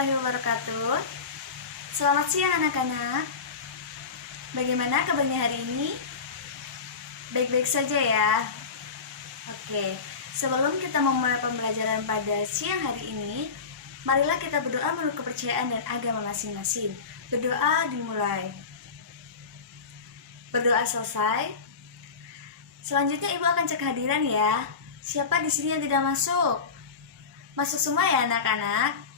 warahmatullahi wabarakatuh. Selamat siang anak-anak. Bagaimana kabarnya hari ini? Baik-baik saja ya. Oke, sebelum kita memulai pembelajaran pada siang hari ini, marilah kita berdoa menurut kepercayaan dan agama masing-masing. Berdoa dimulai. Berdoa selesai. Selanjutnya ibu akan cek kehadiran ya. Siapa di sini yang tidak masuk? Masuk semua ya anak-anak.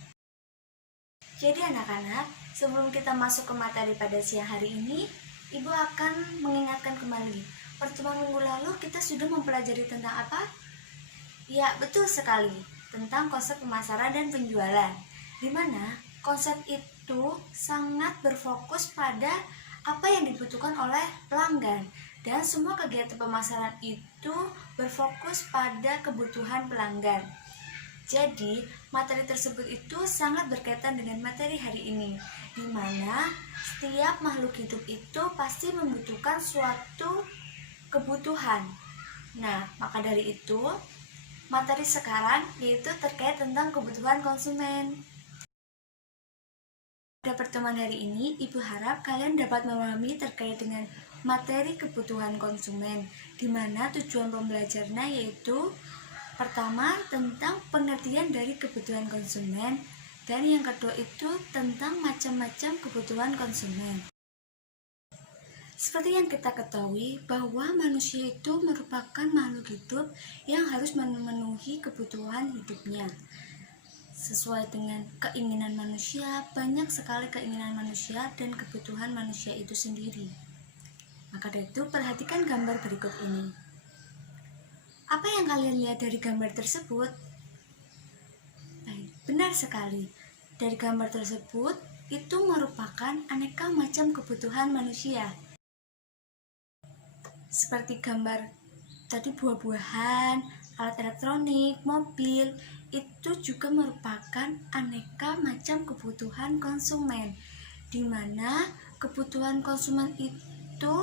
Jadi anak-anak, sebelum kita masuk ke materi pada siang hari ini, ibu akan mengingatkan kembali. Pertemuan minggu lalu kita sudah mempelajari tentang apa? Ya, betul sekali, tentang konsep pemasaran dan penjualan. Di mana konsep itu sangat berfokus pada apa yang dibutuhkan oleh pelanggan. Dan semua kegiatan pemasaran itu berfokus pada kebutuhan pelanggan. Jadi, materi tersebut itu sangat berkaitan dengan materi hari ini, di mana setiap makhluk hidup itu pasti membutuhkan suatu kebutuhan. Nah, maka dari itu, materi sekarang yaitu terkait tentang kebutuhan konsumen. Pada pertemuan hari ini, Ibu harap kalian dapat memahami terkait dengan materi kebutuhan konsumen, di mana tujuan pembelajarannya yaitu pertama, tentang pengertian dari kebutuhan konsumen, dan yang kedua itu tentang macam-macam kebutuhan konsumen. Seperti yang kita ketahui bahwa manusia itu merupakan makhluk hidup yang harus memenuhi kebutuhan hidupnya. Sesuai dengan keinginan manusia, banyak sekali keinginan manusia dan kebutuhan manusia itu sendiri. Maka dari itu, perhatikan gambar berikut ini. Apa yang kalian lihat dari gambar tersebut? Baik, benar sekali. Dari gambar tersebut, itu merupakan aneka macam kebutuhan manusia. Seperti gambar tadi buah-buahan, alat elektronik, mobil, itu juga merupakan aneka macam kebutuhan konsumen. Di mana kebutuhan konsumen itu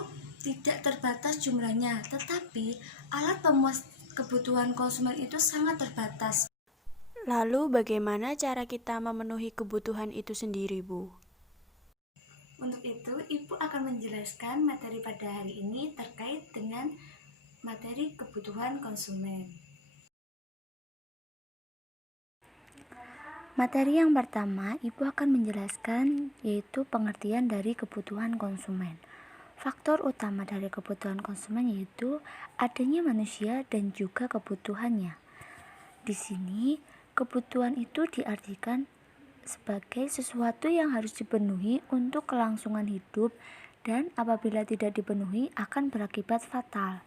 tidak terbatas jumlahnya, tetapi alat pemuas kebutuhan konsumen itu sangat terbatas. Lalu bagaimana cara kita memenuhi kebutuhan itu sendiri, Bu? Untuk itu, Ibu akan menjelaskan materi pada hari ini terkait dengan materi kebutuhan konsumen. Materi yang pertama, Ibu akan menjelaskan yaitu pengertian dari kebutuhan konsumen. Faktor utama dari kebutuhan konsumen yaitu adanya manusia dan juga kebutuhannya. Di sini, kebutuhan itu diartikan sebagai sesuatu yang harus dipenuhi untuk kelangsungan hidup dan apabila tidak dipenuhi akan berakibat fatal.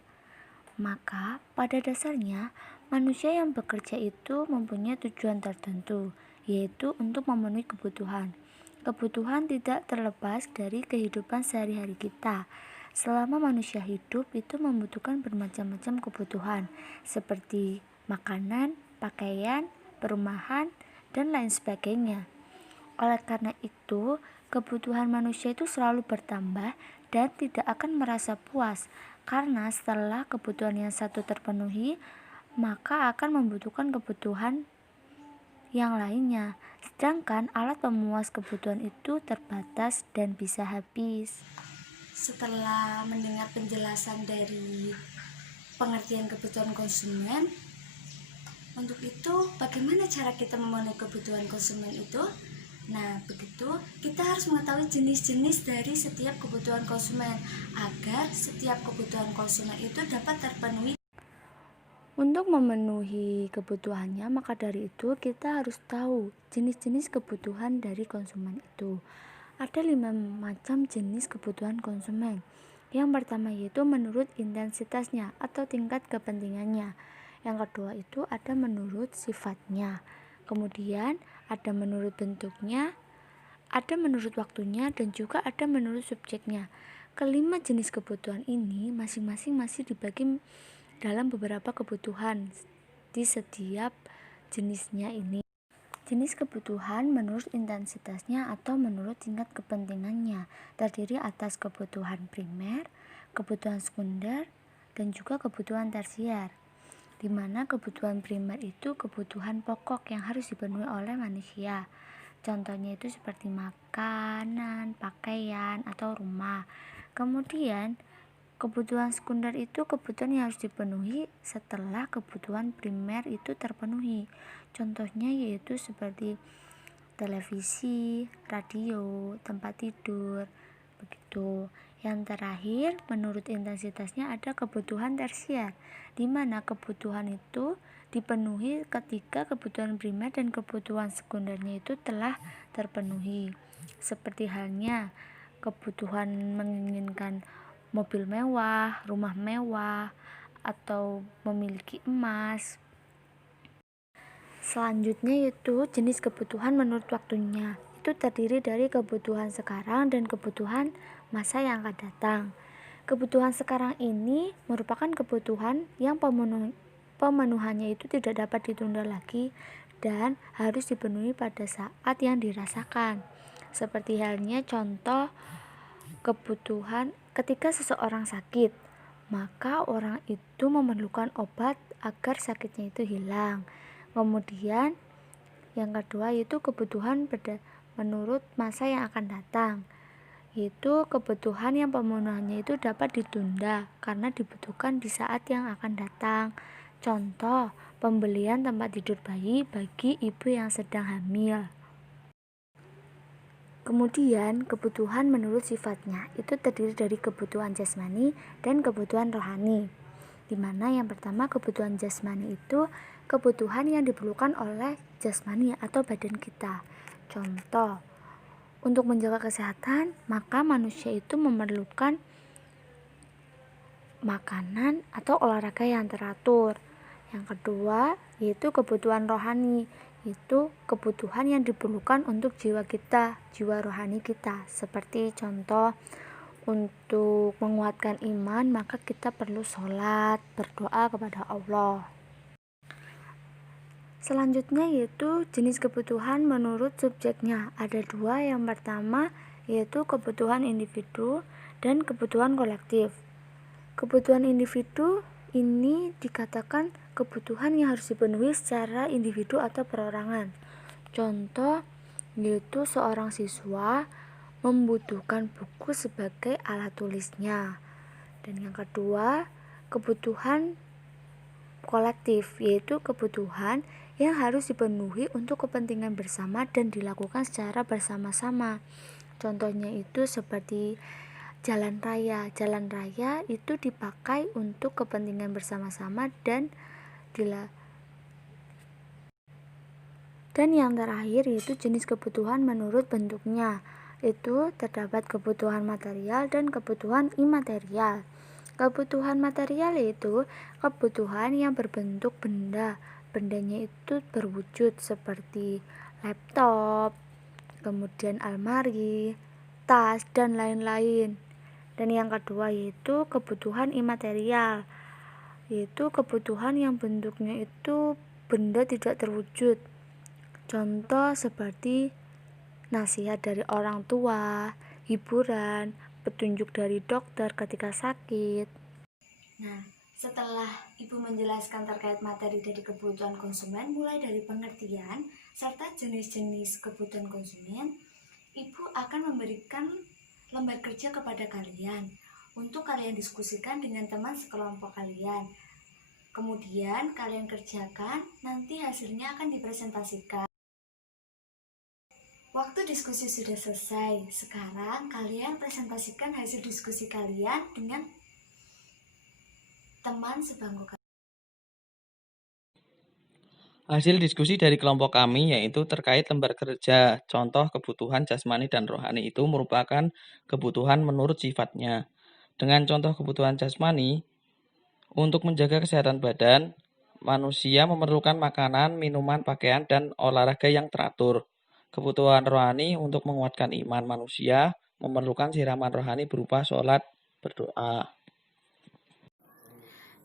Maka, pada dasarnya, manusia yang bekerja itu mempunyai tujuan tertentu, yaitu untuk memenuhi kebutuhan. Kebutuhan tidak terlepas dari kehidupan sehari-hari kita. Selama manusia hidup itu membutuhkan bermacam-macam kebutuhan, seperti makanan, pakaian, perumahan, dan lain sebagainya. Oleh karena itu, kebutuhan manusia itu selalu bertambah dan tidak akan merasa puas, karena setelah kebutuhan yang satu terpenuhi, maka akan membutuhkan kebutuhan yang lainnya. Sedangkan alat pemuas kebutuhan itu terbatas dan bisa habis. Setelah mendengar penjelasan dari pengertian kebutuhan konsumen, untuk itu bagaimana cara kita memenuhi kebutuhan konsumen itu? Nah, begitu kita harus mengetahui jenis-jenis dari setiap kebutuhan konsumen agar setiap kebutuhan konsumen itu dapat terpenuhi. Untuk memenuhi kebutuhannya, maka dari itu kita harus tahu jenis-jenis kebutuhan dari konsumen itu. Ada 5 macam jenis kebutuhan konsumen. Yang pertama yaitu menurut intensitasnya atau tingkat kepentingannya. Yang kedua itu ada menurut sifatnya. Kemudian ada menurut bentuknya, ada menurut waktunya, dan juga ada menurut subjeknya. Kelima jenis kebutuhan ini masing-masing masih dibagi dalam beberapa kebutuhan di setiap jenisnya ini. Jenis kebutuhan menurut intensitasnya atau menurut tingkat kepentingannya terdiri atas kebutuhan primer, kebutuhan sekunder, dan juga kebutuhan tersier. Di mana kebutuhan primer itu kebutuhan pokok yang harus dipenuhi oleh manusia. Contohnya itu seperti makanan, pakaian, atau rumah. Kemudian kebutuhan sekunder itu kebutuhan yang harus dipenuhi setelah kebutuhan primer itu terpenuhi. Contohnya yaitu seperti televisi, radio, tempat tidur, begitu. Yang terakhir, menurut intensitasnya ada kebutuhan tersier, di mana kebutuhan itu dipenuhi ketika kebutuhan primer dan kebutuhan sekundernya itu telah terpenuhi. Seperti halnya kebutuhan menginginkan mobil mewah, rumah mewah, atau memiliki emas. Selanjutnya yaitu jenis kebutuhan menurut waktunya. Itu terdiri dari kebutuhan sekarang dan kebutuhan masa yang akan datang. Kebutuhan sekarang ini merupakan kebutuhan yang pemenuhannya itu tidak dapat ditunda lagi dan harus dipenuhi pada saat yang dirasakan. Seperti halnya contoh kebutuhan ketika seseorang sakit, maka orang itu memerlukan obat agar sakitnya itu hilang. Kemudian yang kedua yaitu kebutuhan menurut masa yang akan datang, yaitu kebutuhan yang pemenuhannya itu dapat ditunda karena dibutuhkan di saat yang akan datang. Contoh, pembelian tempat tidur bayi bagi ibu yang sedang hamil. Kemudian kebutuhan menurut sifatnya itu terdiri dari kebutuhan jasmani dan kebutuhan rohani, di mana yang pertama kebutuhan jasmani itu kebutuhan yang diperlukan oleh jasmani atau badan kita. Contoh, untuk menjaga kesehatan, maka manusia itu memerlukan makanan atau olahraga yang teratur. Yang kedua, yaitu kebutuhan rohani, itu kebutuhan yang diperlukan untuk jiwa kita, jiwa rohani kita. Seperti contoh, untuk menguatkan iman, maka kita perlu sholat, berdoa kepada Allah. Selanjutnya yaitu jenis kebutuhan menurut subjeknya. Ada dua, yang pertama yaitu kebutuhan individu dan kebutuhan kolektif. Kebutuhan individu ini dikatakan kebutuhan yang harus dipenuhi secara individu atau perorangan. Contoh yaitu seorang siswa membutuhkan buku sebagai alat tulisnya. Dan yang kedua, kebutuhan kolektif, yaitu kebutuhan yang harus dipenuhi untuk kepentingan bersama dan dilakukan secara bersama-sama. Contohnya itu seperti jalan raya. Jalan raya itu dipakai untuk kepentingan bersama-sama dan yang terakhir yaitu jenis kebutuhan menurut bentuknya. Itu terdapat kebutuhan material dan kebutuhan imaterial. Kebutuhan material yaitu kebutuhan yang berbentuk benda. Bendanya itu berwujud seperti laptop, kemudian almari, tas, dan lain-lain. Dan yang kedua yaitu kebutuhan imaterial, yaitu kebutuhan yang bentuknya itu benda tidak terwujud. Contoh seperti nasihat dari orang tua, hiburan, petunjuk dari dokter ketika sakit. Nah, setelah Ibu menjelaskan terkait materi dari kebutuhan konsumen, mulai dari pengertian serta jenis-jenis kebutuhan konsumen, Ibu akan memberikan lembar kerja kepada kalian untuk kalian diskusikan dengan teman sekelompok kalian. Kemudian kalian kerjakan, nanti hasilnya akan dipresentasikan. Waktu diskusi sudah selesai. Sekarang kalian presentasikan hasil diskusi kalian dengan teman sebangku kalian. Hasil diskusi dari kelompok kami yaitu terkait lembar kerja. Contoh kebutuhan jasmani dan rohani itu merupakan kebutuhan menurut sifatnya. Dengan contoh kebutuhan jasmani, untuk menjaga kesehatan badan, manusia memerlukan makanan, minuman, pakaian, dan olahraga yang teratur. Kebutuhan rohani untuk menguatkan iman manusia memerlukan siraman rohani berupa sholat, berdoa.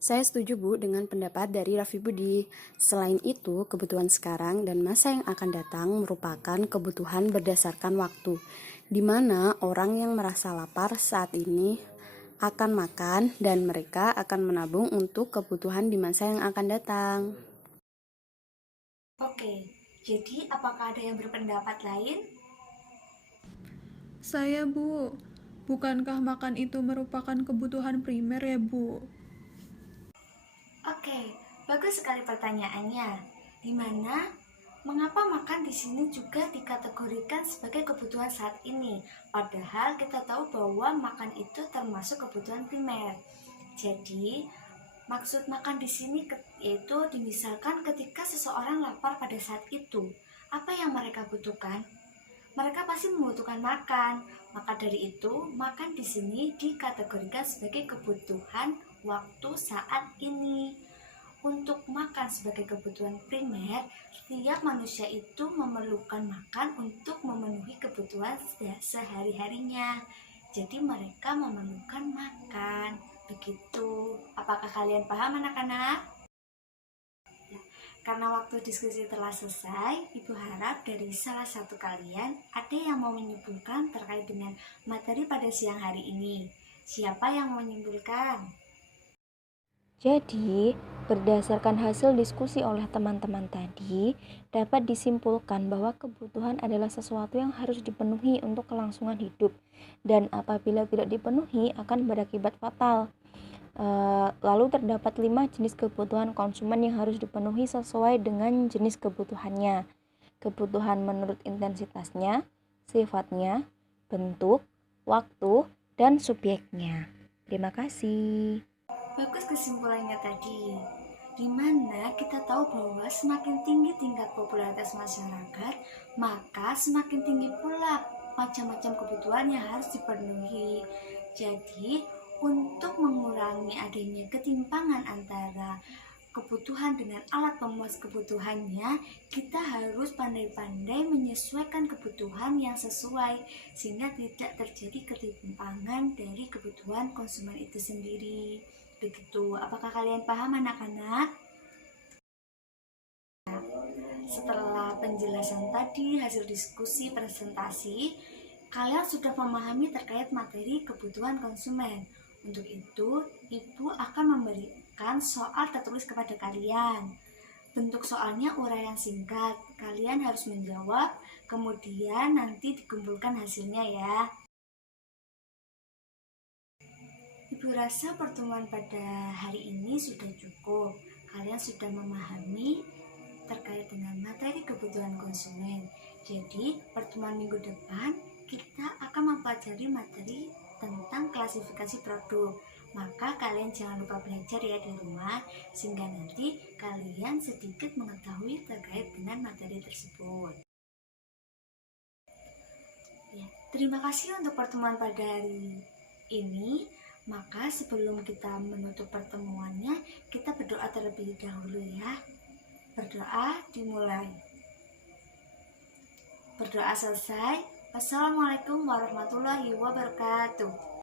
Saya setuju Bu dengan pendapat dari Raffi Budi. Selain itu, kebutuhan sekarang dan masa yang akan datang merupakan kebutuhan berdasarkan waktu, di mana orang yang merasa lapar saat ini akan makan dan mereka akan menabung untuk kebutuhan di masa yang akan datang. Oke, Jadi, apakah ada yang berpendapat lain? Saya, Bu. Bukankah makan itu merupakan kebutuhan primer ya, Bu? Oke, bagus sekali pertanyaannya. Di mana mengapa makan di sini juga dikategorikan sebagai kebutuhan saat ini? Padahal kita tahu bahwa makan itu termasuk kebutuhan primer. Jadi, maksud makan di sini yaitu dimisalkan ketika seseorang lapar pada saat itu. Apa yang mereka butuhkan? Mereka pasti membutuhkan makan. Maka dari itu, makan di sini dikategorikan sebagai kebutuhan waktu saat ini. Untuk makan sebagai kebutuhan primer, setiap manusia itu memerlukan makan untuk memenuhi kebutuhan sehari-harinya. Jadi mereka memerlukan makan. Begitu. Apakah kalian paham anak-anak? Karena waktu diskusi telah selesai, Ibu harap dari salah satu kalian ada yang mau menyimpulkan terkait dengan materi pada siang hari ini. Siapa yang mau menyimpulkan? Jadi, berdasarkan hasil diskusi oleh teman-teman tadi, dapat disimpulkan bahwa kebutuhan adalah sesuatu yang harus dipenuhi untuk kelangsungan hidup, dan apabila tidak dipenuhi akan berakibat fatal. Lalu terdapat 5 jenis kebutuhan konsumen yang harus dipenuhi sesuai dengan jenis kebutuhannya. Kebutuhan menurut intensitasnya, sifatnya, bentuk, waktu, dan subjeknya. Terima kasih. Bagus kesimpulannya tadi. Di mana kita tahu bahwa semakin tinggi tingkat popularitas masyarakat, maka semakin tinggi pula macam-macam kebutuhan yang harus dipenuhi. Jadi, untuk mengurangi adanya ketimpangan antara kebutuhan dengan alat pemuas kebutuhannya, kita harus pandai-pandai menyesuaikan kebutuhan yang sesuai sehingga tidak terjadi ketimpangan dari kebutuhan konsumen itu sendiri. Begitu, apakah kalian paham anak-anak? Setelah penjelasan tadi, hasil diskusi presentasi, kalian sudah memahami terkait materi kebutuhan konsumen. Untuk itu, Ibu akan memberikan soal tertulis kepada kalian. Bentuk soalnya uraian singkat. Kalian harus menjawab, kemudian nanti dikumpulkan hasilnya ya. Ibu rasa pertemuan pada hari ini sudah cukup. Kalian sudah memahami terkait dengan materi kebutuhan konsumen. Jadi, pertemuan minggu depan kita akan mempelajari materi tentang klasifikasi produk. Maka kalian jangan lupa belajar ya di rumah, sehingga nanti kalian sedikit mengetahui terkait dengan materi tersebut. Ya, terima kasih untuk pertemuan pada hari ini. Maka sebelum kita menutup pertemuannya, kita berdoa terlebih dahulu ya. Berdoa dimulai. Berdoa selesai. Wassalamualaikum warahmatullahi wabarakatuh.